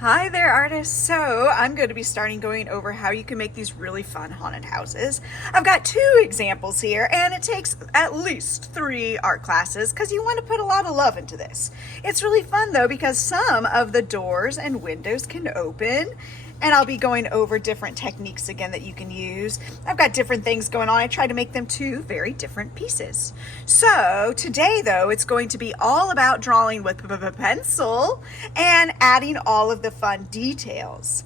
Hi there, artists. So I'm going to be going over how you can make these really fun haunted houses. I've got two examples here, and it takes at least 3 art classes because you want to put a lot of love into this. It's really fun though because some of the doors and windows can open, and I'll be going over different techniques again that you can use. I've got different things going on. I try to make them 2 very different pieces. So today though, it's going to be all about drawing with a pencil and adding all of the fun details.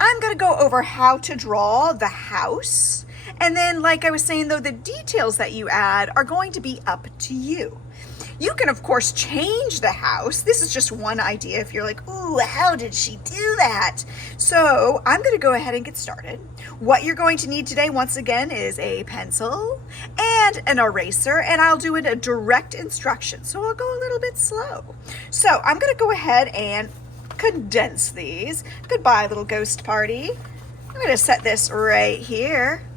I'm going to go over how to draw the house. And then, like I was saying though, the details that you add are going to be up to you. You can, of course, change the house. This is just one idea if you're like, ooh, how did she do that? So I'm going to go ahead and get started. What you're going to need today, once again, is a pencil and an eraser, and I'll do it a direct instruction. So I'll go a little bit slow. So I'm going to go ahead and condense these. Goodbye, little ghost party. I'm going to set this right here.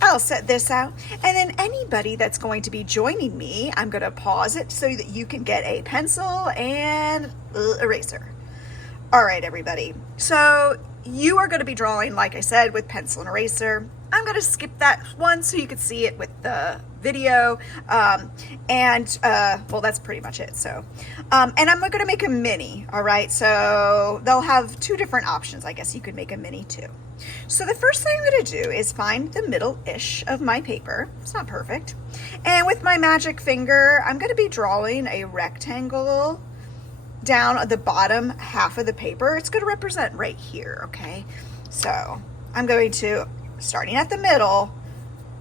I'll set this out, and then anybody that's going to be joining me, I'm going to pause it so that you can get a pencil and eraser. All right, everybody. So you are going to be drawing, like I said, with pencil and eraser. I'm going to skip that one so you can see it with the video. Well, that's pretty much it. So, and I'm going to make a mini. All right. So they'll have 2 different options. I guess you could make a mini too. So the first thing I'm going to do is find the middle-ish of my paper. It's not perfect. And with my magic finger, I'm going to be drawing a rectangle down the bottom half of the paper. It's going to represent right here, okay? So I'm going to, starting at the middle,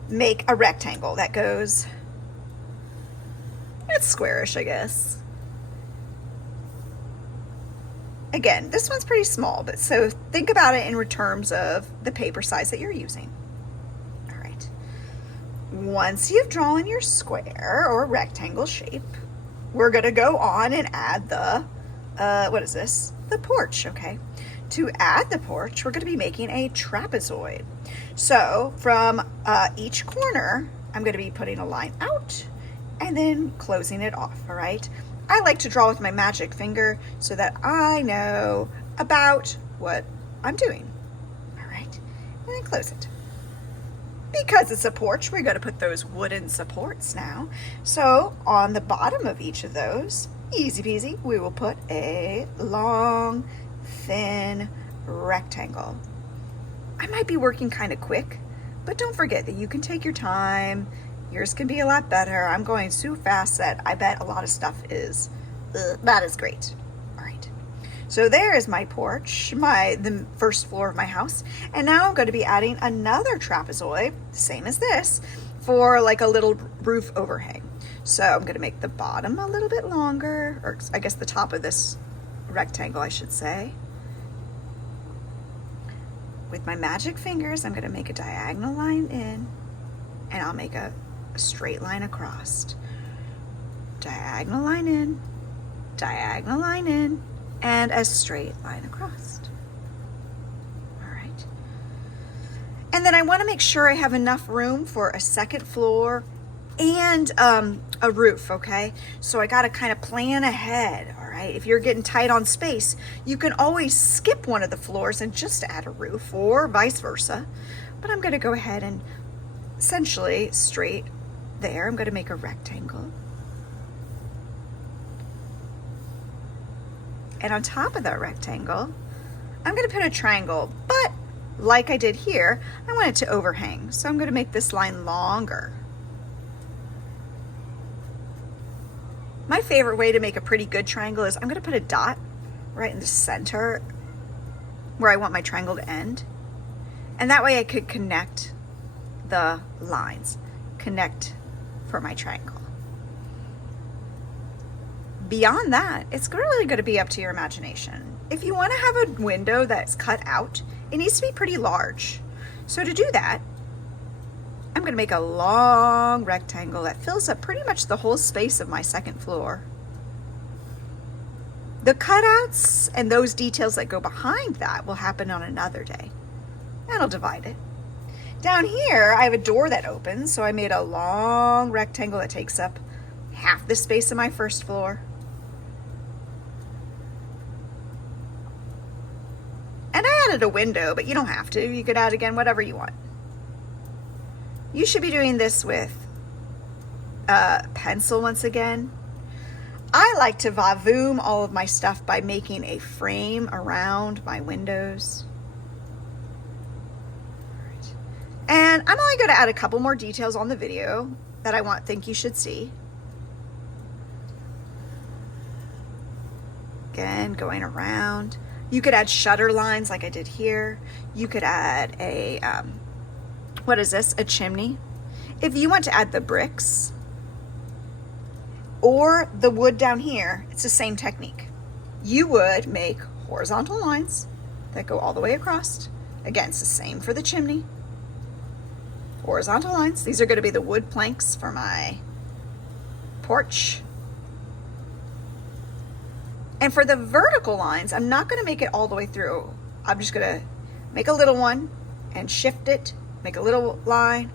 make a rectangle that goes, it's squarish, I guess. Again, this one's pretty small, but so think about it in terms of the paper size that you're using. All right. Once you've drawn your square or rectangle shape, we're going to go on and add the, what is this? The porch, okay? To add the porch, we're going to be making a trapezoid. So from each corner, I'm going to be putting a line out and then closing it off, all right? I like to draw with my magic finger so that I know about what I'm doing. All right, and then close it. Because it's a porch, we're going to put those wooden supports now. So on the bottom of each of those, easy peasy, we will put a long, thin rectangle. I might be working kind of quick, but don't forget that you can take your time. Yours can be a lot better. I'm going so fast that I bet a lot of stuff is not as great. All right. So there is my porch, the first floor of my house. And now I'm going to be adding another trapezoid, same as this, for like a little roof overhang. So I'm going to make the bottom a little bit longer, or I guess the top of this rectangle, I should say. With my magic fingers, I'm going to make a diagonal line in, and I'll make a straight line across. Diagonal line in, diagonal line in, and a straight line across. All right. And then I want to make sure I have enough room for a second floor and a roof, okay? So I got to kind of plan ahead, all right? If you're getting tight on space, you can always skip one of the floors and just add a roof, or vice versa. But I'm going to go ahead and essentially straight there, I'm going to make a rectangle. And on top of that rectangle, I'm going to put a triangle, but like I did here, I want it to overhang. So I'm going to make this line longer. My favorite way to make a pretty good triangle is I'm going to put a dot right in the center where I want my triangle to end. And that way I could connect the lines, connect for my triangle. Beyond that, it's really going to be up to your imagination. If you want to have a window that's cut out, it needs to be pretty large. So to do that, I'm going to make a long rectangle that fills up pretty much the whole space of my second floor. The cutouts and those details that go behind that will happen on another day. And I'll divide it. Down here, I have a door that opens, so I made a long rectangle that takes up half the space of my first floor. added a window, but you don't have to. You could add again whatever you want. You should be doing this with pencil once again. I like to vavoom all of my stuff by making a frame around my windows. And I'm only going to add a couple more details on the video that I think you should see. Again, going around. You could add shutter lines like I did here. You could add a, what is this? A chimney. If you want to add the bricks or the wood down here, it's the same technique. You would make horizontal lines that go all the way across. Again, it's the same for the chimney. Horizontal lines. These are going to be the wood planks for my porch. And for the vertical lines, I'm not going to make it all the way through. I'm just going to make a little one and shift it, make a little line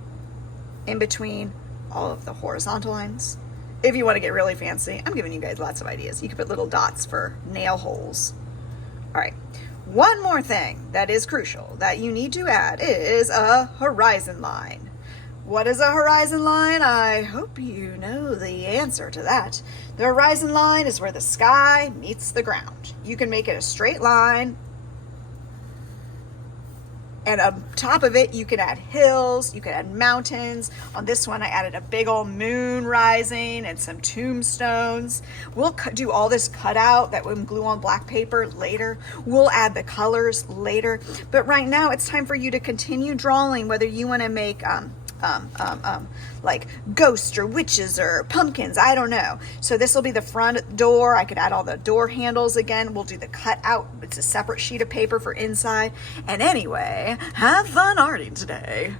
in between all of the horizontal lines. If you want to get really fancy, I'm giving you guys lots of ideas. You can put little dots for nail holes. All right. One more thing that is crucial that you need to add is a horizon line. What is a horizon line? I hope you know the answer to that. The horizon line is where the sky meets the ground. You can make it a straight line, and on top of it, you can add hills, you can add mountains. On this one, I added a big old moon rising and some tombstones. We'll do all this cutout that we glue on black paper later. We'll add the colors later. But right now, it's time for you to continue drawing, whether you want to make like ghosts or witches or pumpkins, I don't know. So this will be the front door. I could add all the door handles again. We'll do the cutout. It's a separate sheet of paper for inside. And anyway, have fun arting today.